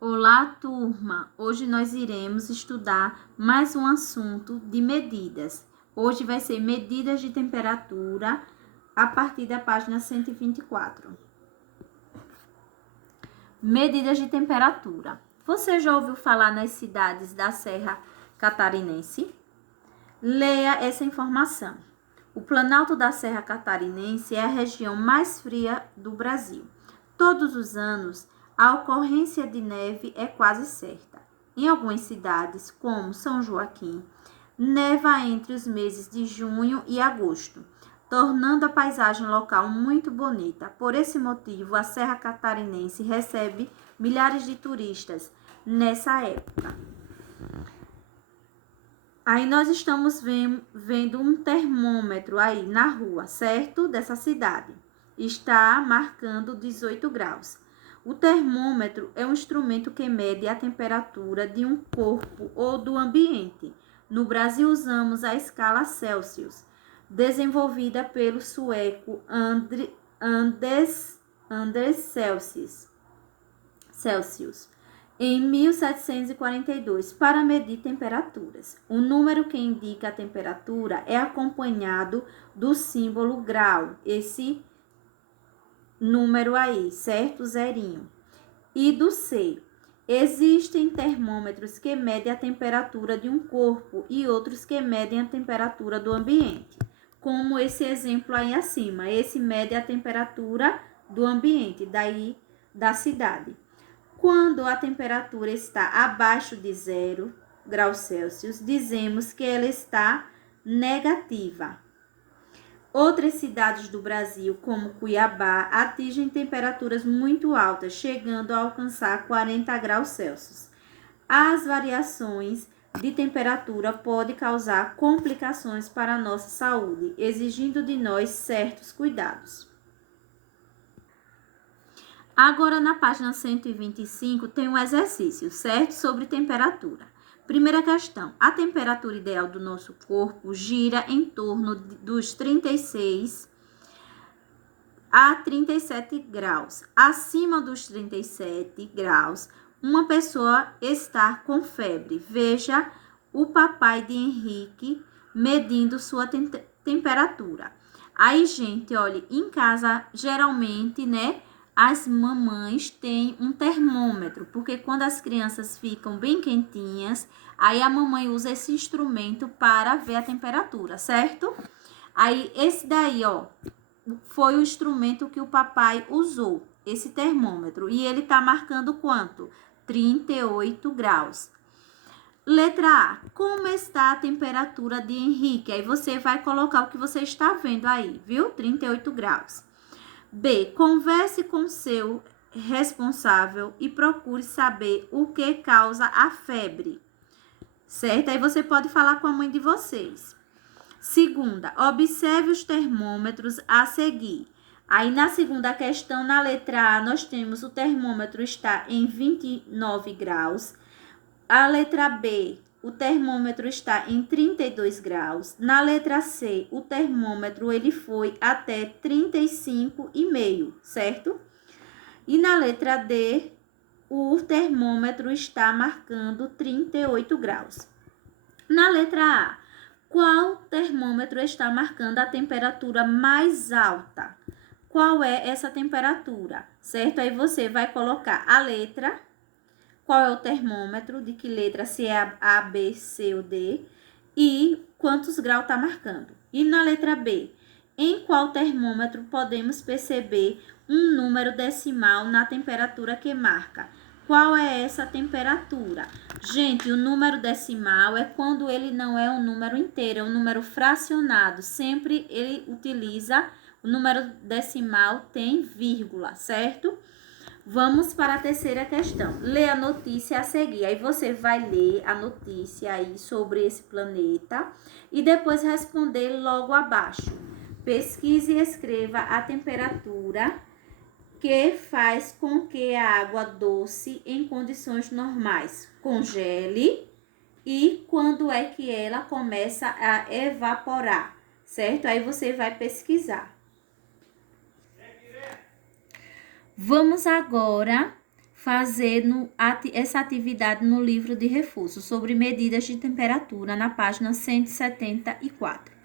Olá, turma! Hoje nós iremos estudar mais um assunto de medidas. Hoje vai ser medidas de temperatura a partir da página 124. Medidas de temperatura. Você já ouviu falar nas cidades da Serra Catarinense? Leia essa informação. O Planalto da Serra Catarinense é a região mais fria do Brasil. Todos os anos, a ocorrência de neve é quase certa. Em algumas cidades, como São Joaquim, neva entre os meses de junho e agosto, tornando a paisagem local muito bonita. Por esse motivo, a Serra Catarinense recebe milhares de turistas nessa época. Aí nós estamos vendo um termômetro aí na rua, certo? Dessa cidade. Está marcando 18 graus. O termômetro é um instrumento que mede a temperatura de um corpo ou do ambiente. No Brasil usamos a escala Celsius, desenvolvida pelo sueco Anders Celsius em 1742, para medir temperaturas. O número que indica a temperatura é acompanhado do símbolo grau, esse número aí, certo? Zerinho. E do C. Existem termômetros que medem a temperatura de um corpo e outros que medem a temperatura do ambiente, como esse exemplo aí acima. Esse mede a temperatura do ambiente, daí da cidade. Quando a temperatura está abaixo de 0 graus Celsius, dizemos que ela está negativa. Outras cidades do Brasil, como Cuiabá, atingem temperaturas muito altas, chegando a alcançar 40 graus Celsius. As variações de temperatura podem causar complicações para a nossa saúde, exigindo de nós certos cuidados. Agora, na página 125, tem um exercício, certo? Sobre temperatura. Primeira questão. A temperatura ideal do nosso corpo gira em torno dos 36 a 37 graus. Acima dos 37 graus, uma pessoa está com febre. Veja o papai de Henrique medindo sua temperatura. Aí, gente, olha, em casa, geralmente, né? As mamães têm um termômetro, porque quando as crianças ficam bem quentinhas, aí a mamãe usa esse instrumento para ver a temperatura, certo? Aí esse daí, ó, foi o instrumento que o papai usou, esse termômetro, e ele tá marcando quanto? 38 graus. Letra A. Como está a temperatura de Henrique? Aí você vai colocar o que você está vendo aí, viu? 38 graus. B. Converse com seu responsável e procure saber o que causa a febre. Certo? Aí você pode falar com a mãe de vocês. Segunda, observe os termômetros a seguir. Aí na segunda questão, na letra A, nós temos o termômetro está em 29 graus. A letra B, o termômetro está em 32 graus. Na letra C, o termômetro ele foi até 35,5, certo? E na letra D, o termômetro está marcando 38 graus. Na letra A, qual termômetro está marcando a temperatura mais alta? Qual é essa temperatura? Certo? Aí você vai colocar a letra, qual é o termômetro, de que letra, se é A, B, C ou D, e quantos graus está marcando. E na letra B, em qual termômetro podemos perceber um número decimal na temperatura que marca? Qual é essa temperatura? Gente, o número decimal é quando ele não é um número inteiro, é um número fracionado. Sempre ele utiliza o número decimal, tem vírgula, certo? Vamos para a terceira questão. Lê a notícia a seguir. Aí você vai ler a notícia aí sobre esse planeta e depois responder logo abaixo. Pesquise e escreva a temperatura que faz com que a água doce em condições normais congele e quando é que ela começa a evaporar, certo? Aí você vai pesquisar. Vamos agora fazer essa atividade no livro de reforço sobre medidas de temperatura, na página 174.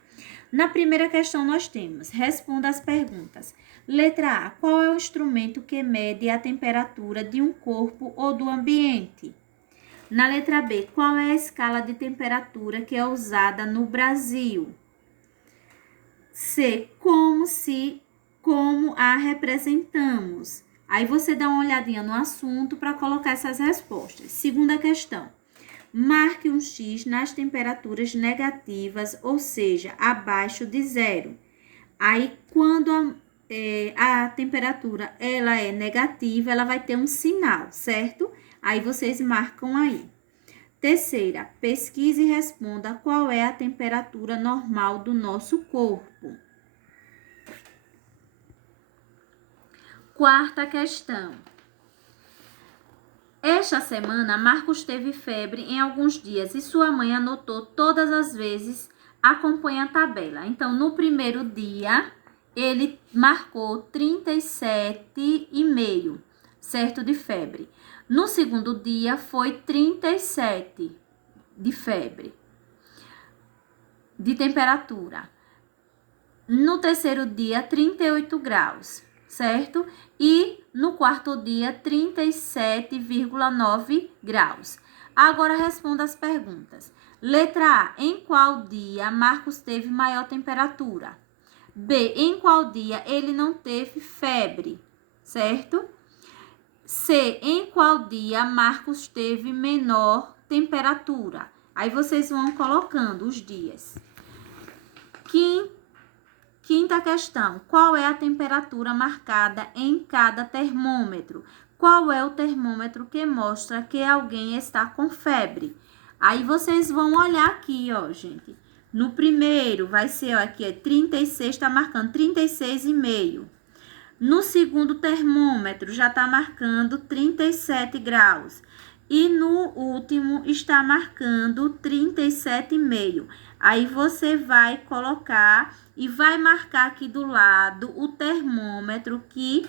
Na primeira questão, nós temos: responda as perguntas. Letra A: qual é o instrumento que mede a temperatura de um corpo ou do ambiente? Na letra B: qual é a escala de temperatura que é usada no Brasil? C: como a representamos? Aí você dá uma olhadinha no assunto para colocar essas respostas. Segunda questão: marque um X nas temperaturas negativas, ou seja, abaixo de zero. Aí, quando a temperatura ela é negativa, ela vai ter um sinal, certo? Aí vocês marcam aí. Terceira: pesquise e responda qual é a temperatura normal do nosso corpo. Quarta questão. Esta semana, Marcos teve febre em alguns dias e sua mãe anotou todas as vezes. Acompanhe a tabela. Então, no primeiro dia, ele marcou 37,5, certo, de febre. No segundo dia, foi 37 de febre, de temperatura. No terceiro dia, 38 graus, certo? E no quarto dia, 37,9 graus. Agora responda as perguntas. Letra A: em qual dia Marcos teve maior temperatura? B: em qual dia ele não teve febre, certo? C: em qual dia Marcos teve menor temperatura? Aí vocês vão colocando os dias. Quinta questão: qual é a temperatura marcada em cada termômetro? Qual é o termômetro que mostra que alguém está com febre? Aí vocês vão olhar aqui, ó, gente. No primeiro vai ser, ó, aqui é 36, está marcando 36,5. No segundo termômetro já está marcando 37 graus. E no último está marcando 37,5. Aí você vai colocar e vai marcar aqui do lado o termômetro que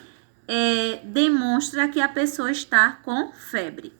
demonstra que a pessoa está com febre.